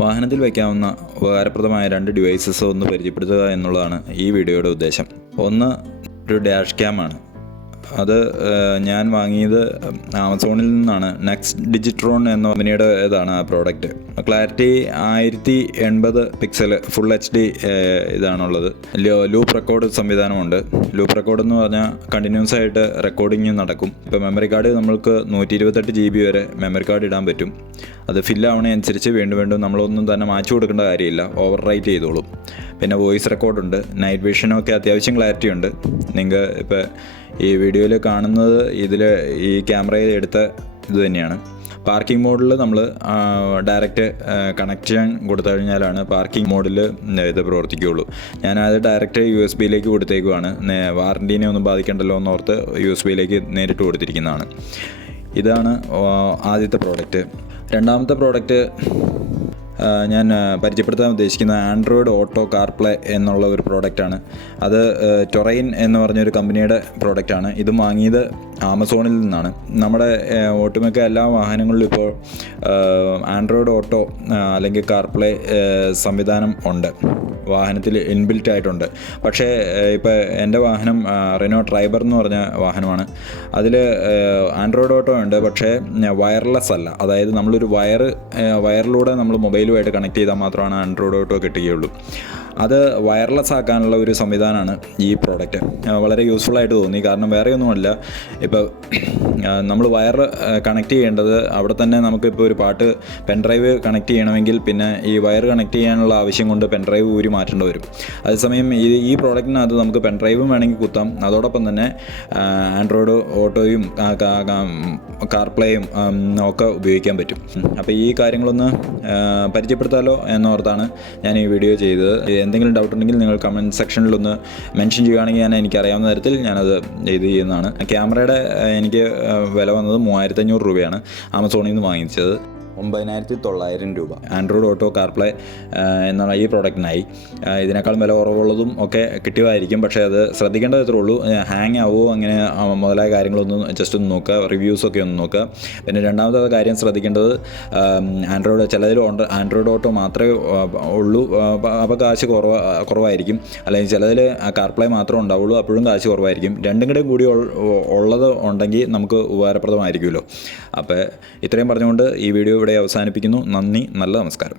വാഹനത്തിൽ വയ്ക്കാവുന്ന ഉപകാരപ്രദമായ 2 ഡിവൈസസ് ഒന്ന് പരിചയപ്പെടുത്തുക എന്നുള്ളതാണ് ഈ വീഡിയോയുടെ ഉദ്ദേശം. ഒന്ന് ഒരു ഡാഷ് ക്യാമാണ്. അത് ഞാൻ വാങ്ങിയത് ആമസോണിൽ നിന്നാണ്. നെക്സ്റ്റ് ഡിജിട്രോൺ എന്ന കമ്പനിയുടെ ഇതാണ് ആ product. Clarity 1080 pixel full HD ഇതാണുള്ളത്. ലൂപ്പ് റെക്കോർഡ് സംവിധാനമുണ്ട്. ലൂപ്പ് റെക്കോർഡ് എന്ന് പറഞ്ഞാൽ കണ്ടിന്യൂസ് ആയിട്ട് റെക്കോർഡിങ് നടക്കും. ഇപ്പോൾ മെമ്മറി കാർഡ് നമ്മൾക്ക് 128 GB വരെ മെമ്മറി കാർഡ് ഇടാൻ പറ്റും. അത് ഫില്ലാവണതനുസരിച്ച് വീണ്ടും നമ്മളൊന്നും തന്നെ മാറ്റി കൊടുക്കേണ്ട കാര്യമില്ല, ഓവർ റൈറ്റ് ചെയ്തോളും. പിന്നെ വോയിസ് റെക്കോർഡുണ്ട്, നൈറ്റ് വിഷനൊക്കെ അത്യാവശ്യം ക്ലാരിറ്റി ഉണ്ട്. നിങ്ങൾ ഇപ്പോൾ ഈ വീഡിയോയിൽ കാണുന്നത് ഈ ക്യാമറയിൽ എടുത്ത ഇത് തന്നെയാണ്. പാർക്കിംഗ് മോഡിൽ നമ്മൾ ഡയറക്റ്റ് കണക്ഷൻ കൊടുത്തു കഴിഞ്ഞാലാണ് പാർക്കിംഗ് മോഡിൽ ഇത് പ്രവർത്തിക്കുകയുള്ളൂ. ഞാനത് ഡയറക്റ്റ് USB കൊടുത്തേക്കുവാണ്. വാറൻറ്റീനെ ഒന്നും ബാധിക്കണ്ടല്ലോ എന്നോർത്ത് USB നേരിട്ട് കൊടുത്തിരിക്കുന്നതാണ്. ഇതാണ് ആദ്യത്തെ പ്രോഡക്റ്റ്. രണ്ടാമത്തെ പ്രോഡക്റ്റ് ഞാൻ പരിചയപ്പെടുത്താൻ ഉദ്ദേശിക്കുന്ന ആൻഡ്രോയിഡ് ഓട്ടോ കാർപ്ലേ എന്നുള്ള ഒരു പ്രോഡക്റ്റാണ്. അത് ടൊറൈൻ എന്ന് പറഞ്ഞൊരു കമ്പനിയുടെ പ്രോഡക്റ്റാണ്. ഇത് വാങ്ങിയത് ആമസോണിൽ നിന്നാണ്. നമ്മുടെ ഒട്ടുമിക്ക എല്ലാ വാഹനങ്ങളിലും ഇപ്പോൾ ആൻഡ്രോയിഡ് ഓട്ടോ അല്ലെങ്കിൽ കാർപ്ലേ സംവിധാനം ഉണ്ട്, വാഹനത്തിൽ ഇൻബിൽറ്റ് ആയിട്ടുണ്ട്. പക്ഷേ ഇപ്പോൾ എൻ്റെ വാഹനം റെനോ ട്രൈബർ എന്ന് പറഞ്ഞ വാഹനമാണ്. അതിൽ ആൻഡ്രോയിഡ് ഓട്ടോ ഉണ്ട്, പക്ഷേ വയർലെസ് അല്ല. അതായത് നമ്മളൊരു വയറിലൂടെ നമ്മൾ മൊബൈലുമായിട്ട് കണക്ട് ചെയ്താൽ മാത്രമാണ് ആൻഡ്രോയിഡ് ഓട്ടോ കിട്ടുകയുള്ളൂ. അത് വയർലെസ് ആക്കാനുള്ള ഒരു സംവിധാനമാണ് ഈ പ്രോഡക്റ്റ്. വളരെ യൂസ്ഫുള്ളായിട്ട് തോന്നി. കാരണം വേറെ ഒന്നുമല്ല, ഇപ്പോൾ നമ്മൾ വയർ കണക്ട് ചെയ്യേണ്ടത് അവിടെ തന്നെ നമുക്കിപ്പോൾ ഒരു പാട്ട് പെൻഡ്രൈവ് കണക്ട് ചെയ്യണമെങ്കിൽ പിന്നെ ഈ വയർ കണക്ട് ചെയ്യാനുള്ള ആവശ്യം കൊണ്ട് പെൻഡ്രൈവ് ഊരി മാറ്റേണ്ടി വരും. അതേസമയം ഈ പ്രോഡക്റ്റിനകത്ത് നമുക്ക് പെൻഡ്രൈവും വേണമെങ്കിൽ കുത്താം, അതോടൊപ്പം തന്നെ ആൻഡ്രോയിഡ് ഓട്ടോയും കാർപ്ലേയും ഒക്കെ ഉപയോഗിക്കാൻ പറ്റും. അപ്പോൾ ഈ കാര്യങ്ങളൊന്ന് പരിചയപ്പെടുത്താമല്ലോ എന്നോർത്താണ് ഞാൻ ഈ വീഡിയോ ചെയ്തത്. എന്തെങ്കിലും ഡൗട്ട് ഉണ്ടെങ്കിൽ നിങ്ങൾ കമൻറ്റ് സെക്ഷനിലൊന്ന് മെൻഷൻ ചെയ്യുകയാണെങ്കിൽ എനിക്കറിയാവുന്ന തരത്തിൽ ഞാനത് ഇത് ചെയ്യുന്നതാണ്. ക്യാമറയുടെ എനിക്ക് വില വന്നത് 3500 രൂപയാണ് ആമസോണിൽ നിന്ന് വാങ്ങിച്ചത്. 9900 രൂപ. ആൻഡ്രോയിഡ് ഓട്ടോ കാർപ്ലേ എന്നുള്ള ഈ പ്രോഡക്റ്റിനായി ഇതിനേക്കാൾ വില കുറവുള്ളതും ഒക്കെ കിട്ടിയതായിരിക്കും. പക്ഷേ അത് ശ്രദ്ധിക്കേണ്ടത് ഇത്രേ ഉള്ളൂ, ഹാങ് ആവുമോ അങ്ങനെ മുതലായ കാര്യങ്ങളൊന്നും ജസ്റ്റ് ഒന്ന് നോക്കുക, റിവ്യൂസൊക്കെ ഒന്ന് നോക്കുക. പിന്നെ രണ്ടാമത്തെ കാര്യം ശ്രദ്ധിക്കേണ്ടത്, ചിലതിൽ ആൻഡ്രോയിഡ് ഓട്ടോ മാത്രമേ ഉള്ളൂ, അപ്പോൾ കാശ് കുറവായിരിക്കും. അല്ലെങ്കിൽ ചിലതിൽ കാർപ്ലേ മാത്രമേ ഉണ്ടാവുള്ളൂ, അപ്പോഴും കാശ് കുറവായിരിക്കും. രണ്ടും കൂടി ഉള്ളത് ഉണ്ടെങ്കിൽ നമുക്ക് ഉപകാരപ്രദമായിരിക്കുമല്ലോ. അപ്പോൾ ഇത്രയും പറഞ്ഞുകൊണ്ട് ഈ വീഡിയോ ഇവിടെ അവസാനിപ്പിക്കുന്നു. നന്ദി, നല്ല നമസ്കാരം.